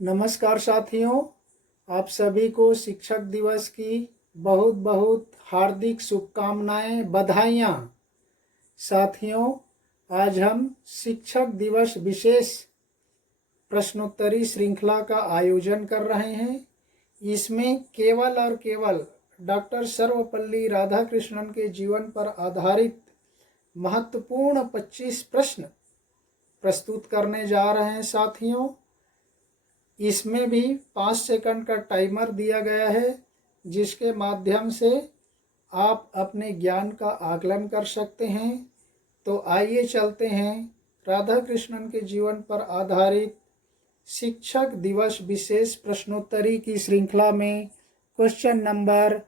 नमस्कार साथियों, आप सभी को शिक्षक दिवस की बहुत बहुत हार्दिक शुभकामनाएं, बधाइयाँ। साथियों, आज हम शिक्षक दिवस विशेष प्रश्नोत्तरी श्रृंखला का आयोजन कर रहे हैं। इसमें केवल और केवल डॉक्टर सर्वपल्ली राधाकृष्णन के जीवन पर आधारित महत्वपूर्ण 25 प्रश्न प्रस्तुत करने जा रहे हैं। साथियों, इसमें भी 5 सेकंड का टाइमर दिया गया है, जिसके माध्यम से आप अपने ज्ञान का आकलन कर सकते हैं। तो आइए चलते हैं राधा कृष्णन के जीवन पर आधारित शिक्षक दिवस विशेष प्रश्नोत्तरी की श्रृंखला में। क्वेश्चन नंबर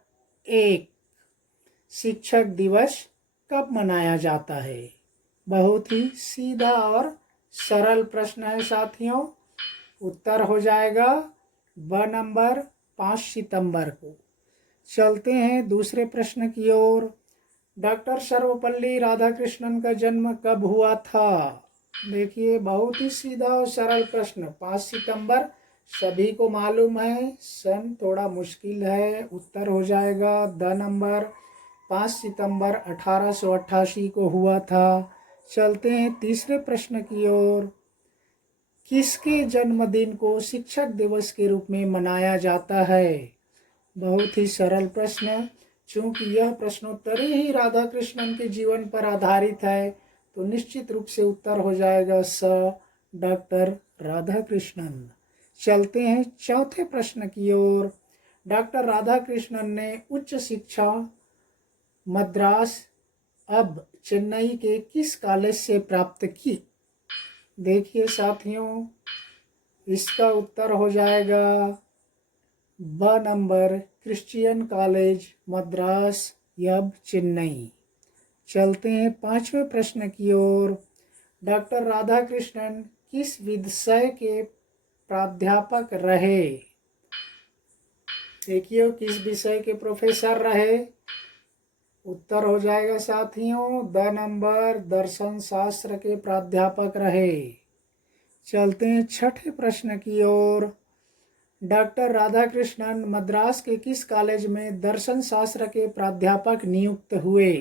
1, शिक्षक दिवस कब मनाया जाता है? बहुत ही सीधा और सरल प्रश्न है साथियों। उत्तर हो जाएगा ब नंबर 5 सितंबर को। चलते हैं दूसरे प्रश्न की ओर। डॉक्टर सर्वपल्ली राधाकृष्णन का जन्म कब हुआ था? देखिए, बहुत ही सीधा और सरल प्रश्न। 5 सितंबर सभी को मालूम है, सन थोड़ा मुश्किल है। उत्तर हो जाएगा द नंबर 5 सितंबर 1888 को हुआ था। चलते हैं तीसरे प्रश्न की ओर। किसके जन्मदिन को शिक्षक दिवस के रूप में मनाया जाता है? बहुत ही सरल प्रश्न। चूंकि यह प्रश्नोत्तरी ही राधा कृष्णन के जीवन पर आधारित है, तो निश्चित रूप से उत्तर हो जाएगा स, डॉक्टर राधा कृष्णन। चलते हैं चौथे प्रश्न की ओर। डॉक्टर राधा कृष्णन ने उच्च शिक्षा मद्रास अब चेन्नई के किस कॉलेज से प्राप्त की? देखिए साथियों, इसका उत्तर हो जाएगा ब नंबर क्रिश्चियन कॉलेज मद्रास अब चेन्नई। चलते हैं पांचवें प्रश्न की ओर। डॉक्टर राधा कृष्णन किस विषय के प्राध्यापक रहे? देखिए, किस विषय के प्रोफेसर रहे? उत्तर हो जाएगा साथियों द नंबर दर्शन शास्त्र के प्राध्यापक रहे। चलते हैं छठे प्रश्न की ओर। डॉक्टर राधाकृष्णन मद्रास के किस कॉलेज में दर्शन शास्त्र के प्राध्यापक नियुक्त हुए?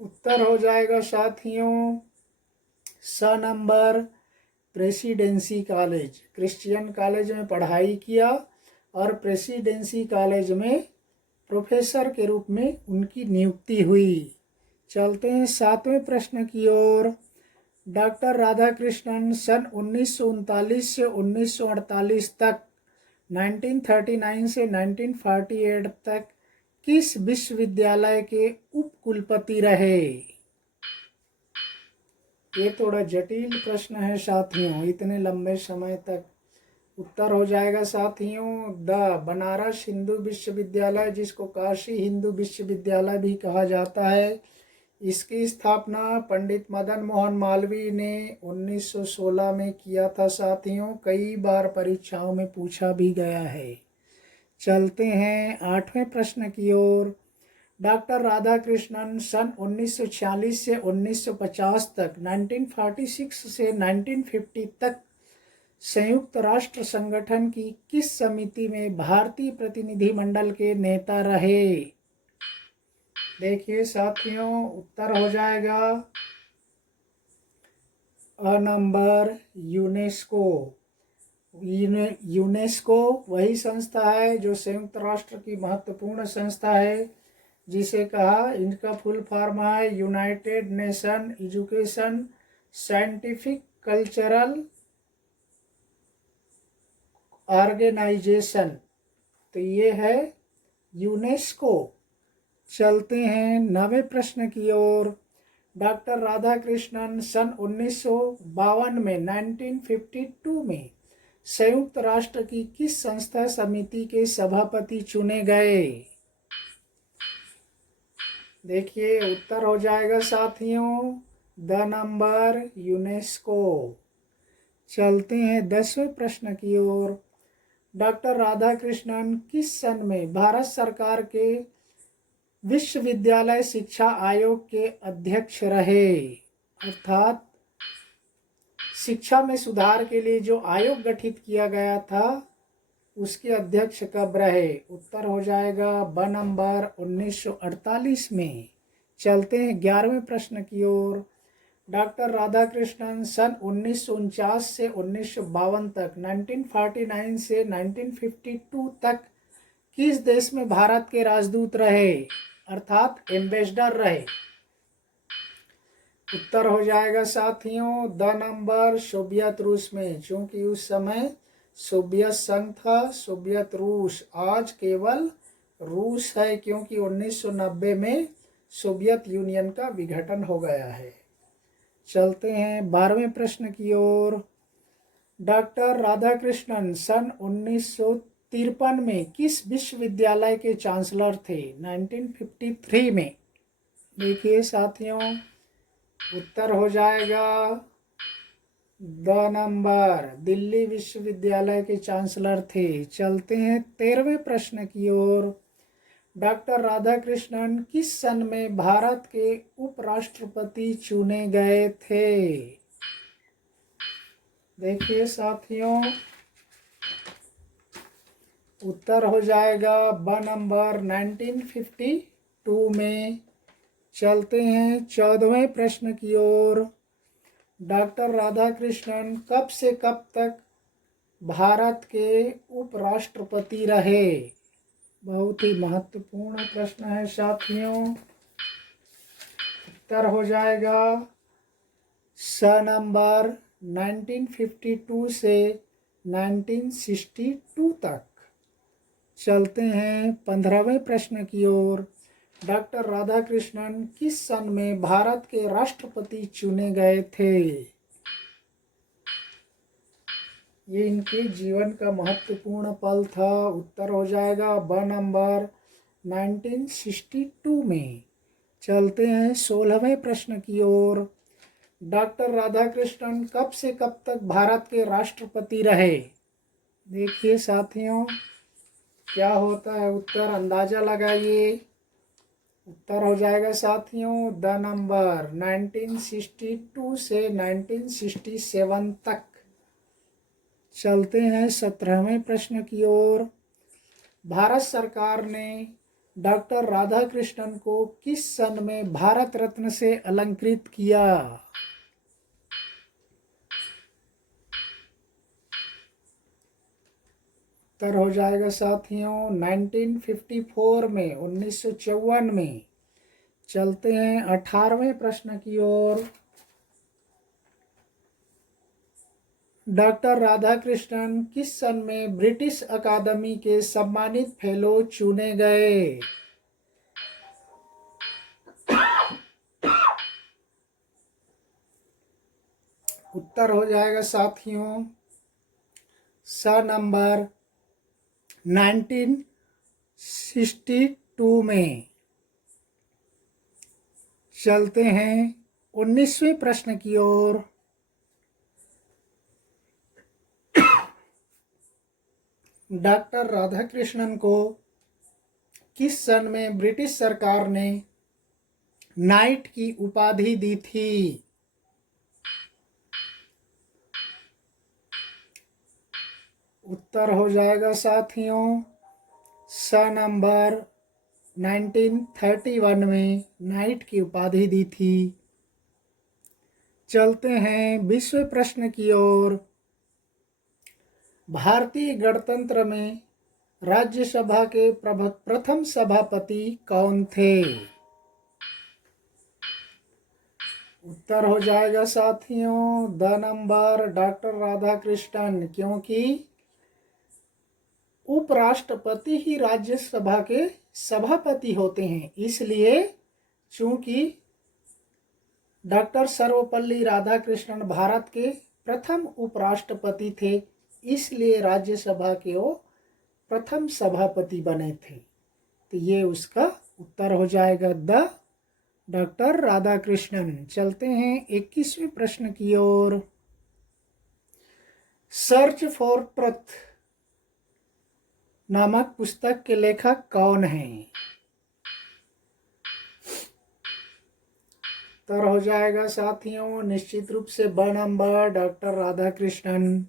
उत्तर हो जाएगा साथियों स number presidency college. Christian college में पढ़ाई किया और प्रेसिडेंसी कॉलेज में प्रोफेसर के रूप में उनकी नियुक्ति हुई। चलते हैं सातवें प्रश्न की ओर। डॉक्टर राधाकृष्णन सन 1939 से 1948 तक, 1939 से 1948 तक किस विश्वविद्यालय के उप कुलपति रहे? ये थोड़ा जटिल प्रश्न है साथियों, इतने लंबे समय तक। उत्तर हो जाएगा साथियों द बनारस हिंदू विश्वविद्यालय, जिसको काशी हिंदू विश्वविद्यालय भी कहा जाता है। इसकी स्थापना पंडित मदन मोहन मालवीय ने 1916 में किया था साथियों। कई बार परीक्षाओं में पूछा भी गया है। चलते हैं आठवें प्रश्न की ओर। डॉक्टर राधाकृष्णन सन 1946 से 1950 तक, 1946 से 1950 तक संयुक्त राष्ट्र संगठन की किस समिति में भारतीय प्रतिनिधिमंडल के नेता रहे? देखिए साथियों, उत्तर हो जाएगा अ नंबर यूनेस्को। यूनेस्को वही संस्था है जो संयुक्त राष्ट्र की महत्वपूर्ण संस्था है, जिसे कहा, इनका फुल फॉर्म है united nation education scientific cultural organisation. तो ये है यूनेस्को। चलते हैं 9वें प्रश्न की ओर। डॉक्टर राधाकृष्णन सन 1952 में, 1952 में संयुक्त राष्ट्र की किस संस्था समिति के सभापति चुने गए? देखिए, उत्तर हो जाएगा साथियों द नंबर यूनेस्को। चलते हैं 10वें प्रश्न की ओर। डॉक्टर राधाकृष्णन किस सन में भारत सरकार के विश्वविद्यालय शिक्षा आयोग के अध्यक्ष रहे? अर्थात शिक्षा में सुधार के लिए जो आयोग गठित किया गया था उसके अध्यक्ष कब रहे? उत्तर हो जाएगा ब नंबर 1948 में। चलते हैं 11वें प्रश्न की ओर। डॉक्टर राधाकृष्णन सन 1949 से 1952 तक 1949 से 1952 तक किस देश में भारत के राजदूत रहे, अर्थात एम्बेसडर रहे? उत्तर हो जाएगा साथियों द नंबर सोवियत रूस में, क्योंकि उस समय सोवियत संघ था, सोवियत रूस। आज केवल रूस है, क्योंकि 1990 में सोवियत यूनियन का विघटन हो गया है। चलते हैं 12वें प्रश्न की ओर। डॉक्टर राधाकृष्णन सन 1953 में किस विश्वविद्यालय के चांसलर थे? 1953 में। देखिए साथियों, उत्तर हो जाएगा द नंबर दिल्ली विश्वविद्यालय के चांसलर थे। चलते हैं 13वें प्रश्न की ओर। डॉक्टर राधाकृष्णन किस सन में भारत के उपराष्ट्रपति चुने गए थे? देखिए साथियों, उत्तर हो जाएगा ब नंबर 1952 में। चलते हैं 14वें प्रश्न की ओर। डॉक्टर राधाकृष्णन कब से कब तक भारत के उपराष्ट्रपति रहे? बहुत ही महत्वपूर्ण प्रश्न है साथियों। उत्तर हो जाएगा स नंबर 1952 से 1962 तक। चलते हैं 15वें प्रश्न की ओर। डॉक्टर राधाकृष्णन किस सन में भारत के राष्ट्रपति चुने गए थे? ये इनके जीवन का महत्वपूर्ण पल था। उत्तर हो जाएगा ब नंबर 1962 में। चलते हैं 16वें प्रश्न की ओर। डॉक्टर राधाकृष्णन कब से कब तक भारत के राष्ट्रपति रहे? देखिए साथियों, क्या होता है उत्तर, अंदाजा लगाइए। उत्तर हो जाएगा साथियों द नंबर 1962 से 1967 तक। चलते हैं 17वें प्रश्न की ओर। भारत सरकार ने डॉक्टर राधाकृष्णन को किस सन में भारत रत्न से अलंकृत किया? उत्तर हो जाएगा साथियों 1954 में, 1954 में। चलते हैं 18वें प्रश्न की ओर। डॉक्टर राधाकृष्णन किस सन में ब्रिटिश अकादमी के सम्मानित फेलो चुने गए? उत्तर हो जाएगा साथियों स नंबर 1962 में। चलते हैं 19वें प्रश्न की ओर। डॉक्टर राधाकृष्णन को किस सन में ब्रिटिश सरकार ने नाइट की उपाधि दी थी? उत्तर हो जाएगा साथियों स नंबर 1931 में नाइट की उपाधि दी थी। चलते हैं 20वें प्रश्न की ओर। भारतीय गणतंत्र में राज्यसभा के प्रथम सभापति कौन थे? उत्तर हो जाएगा साथियों द नंबर डॉक्टर राधाकृष्णन, क्योंकि उपराष्ट्रपति ही राज्यसभा के सभापति होते हैं, इसलिए चूंकि डॉक्टर सर्वपल्ली राधाकृष्णन भारत के प्रथम उपराष्ट्रपति थे, इसलिए राज्यसभा के वो प्रथम सभापति बने थे। तो ये उसका उत्तर हो जाएगा द डॉक्टर राधाकृष्णन। चलते हैं 21वें प्रश्न की ओर। सर्च फॉर ट्रुथ नामक पुस्तक के लेखक कौन हैं? उत्तर हो जाएगा साथियों निश्चित रूप से ब नंबर डॉक्टर राधाकृष्णन।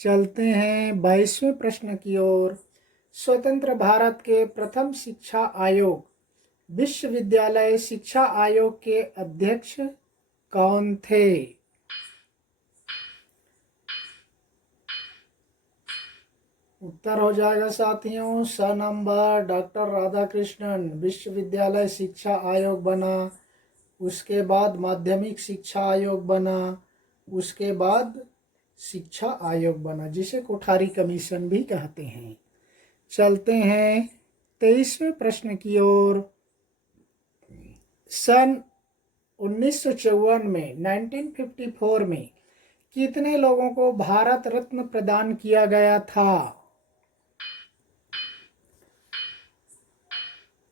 चलते हैं 22वें प्रश्न की ओर। स्वतंत्र भारत के प्रथम शिक्षा आयोग विश्वविद्यालय शिक्षा आयोग के अध्यक्ष कौन थे? उत्तर हो जाएगा साथियों स नंबर डॉक्टर राधाकृष्णन। विश्वविद्यालय शिक्षा आयोग बना, उसके बाद माध्यमिक शिक्षा आयोग बना, उसके बाद शिक्षा आयोग बना, जिसे कोठारी कमीशन भी कहते हैं। चलते हैं 23वें प्रश्न की ओर। सन 1954 में 1954 में कितने लोगों को भारत रत्न प्रदान किया गया था?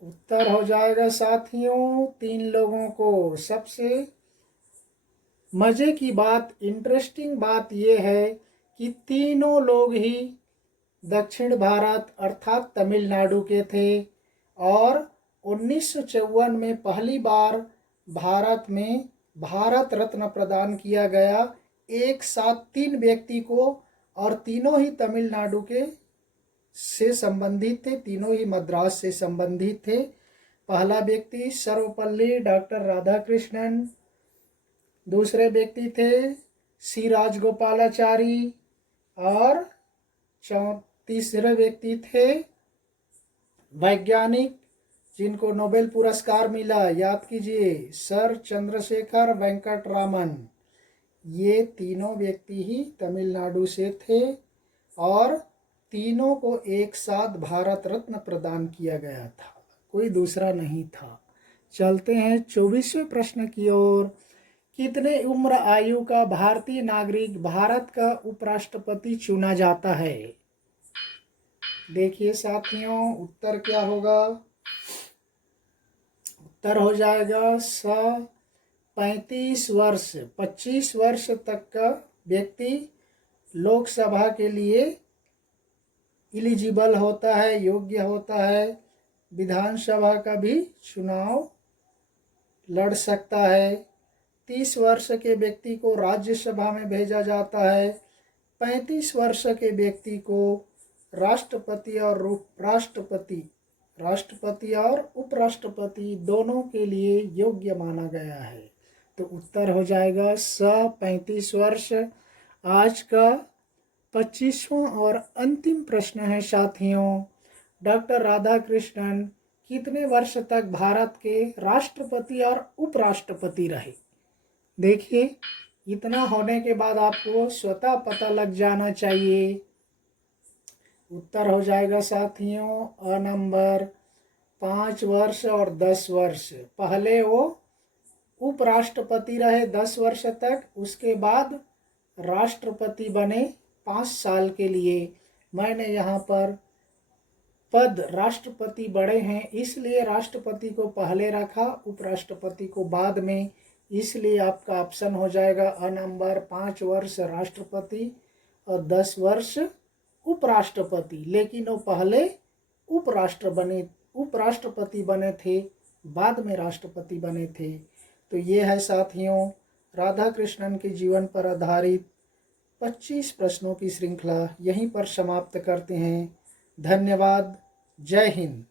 उत्तर हो जाएगा साथियों 3 लोगों को। सबसे मजे की बात, इंटरेस्टिंग बात यह है कि तीनों लोग ही दक्षिण भारत अर्थात तमिलनाडु के थे और 1954 में पहली बार भारत में भारत रत्न प्रदान किया गया एक साथ 3 व्यक्ति को, और तीनों ही तमिलनाडु के से संबंधित थे, तीनों ही मद्रास से संबंधित थे। पहला व्यक्ति सर्वपल्ली डॉक्टर राधाकृष्णन, दूसरे व्यक्ति थे सी राजगोपालाचारी और तीसरे व्यक्ति थे वैज्ञानिक जिनको नोबेल पुरस्कार मिला, याद कीजिए सर चंद्रशेखर वेंकट रामन। ये तीनों व्यक्ति ही तमिलनाडु से थे और तीनों को एक साथ भारत रत्न प्रदान किया गया था, कोई दूसरा नहीं था। चलते हैं 24वें प्रश्न की ओर। कितने उम्र आयु का भारतीय नागरिक भारत का उपराष्ट्रपति चुना जाता है? देखिए साथियों उत्तर क्या होगा। उत्तर हो जाएगा 35 वर्ष। 25 वर्ष तक का व्यक्ति लोकसभा के लिए एलिजिबल होता है, योग्य होता है। विधानसभा का भी चुनाव लड़ सकता है। 30 वर्ष के व्यक्ति को राज्यसभा में भेजा जाता है। 35 वर्ष के व्यक्ति को राष्ट्रपति और उपराष्ट्रपति दोनों के लिए योग्य माना गया है। तो उत्तर हो जाएगा 35 वर्ष। आज का 25वां और अंतिम प्रश्न है साथियों। डॉक्टर राधाकृष्णन कितने वर्ष तक भारत के राष्ट्रपति और उपराष्ट्रपति रहे? देखिए इतना होने के बाद आपको स्वतः पता लग जाना चाहिए। उत्तर हो जाएगा साथियों अ नंबर 5 वर्ष और 10 वर्ष। पहले वो उपराष्ट्रपति रहे 10 वर्ष तक, उसके बाद राष्ट्रपति बने 5 साल के लिए। मैंने यहाँ पर पद राष्ट्रपति बड़े हैं इसलिए राष्ट्रपति को पहले रखा, उपराष्ट्रपति को बाद में, इसलिए आपका ऑप्शन हो जाएगा अ नंबर 5 वर्ष राष्ट्रपति और 10 वर्ष उपराष्ट्रपति। लेकिन वो पहले उपराष्ट्रपति बने थे, बाद में राष्ट्रपति बने थे। तो ये है साथियों राधाकृष्णन के जीवन पर आधारित 25 प्रश्नों की श्रृंखला। यहीं पर समाप्त करते हैं। धन्यवाद। जय हिंद।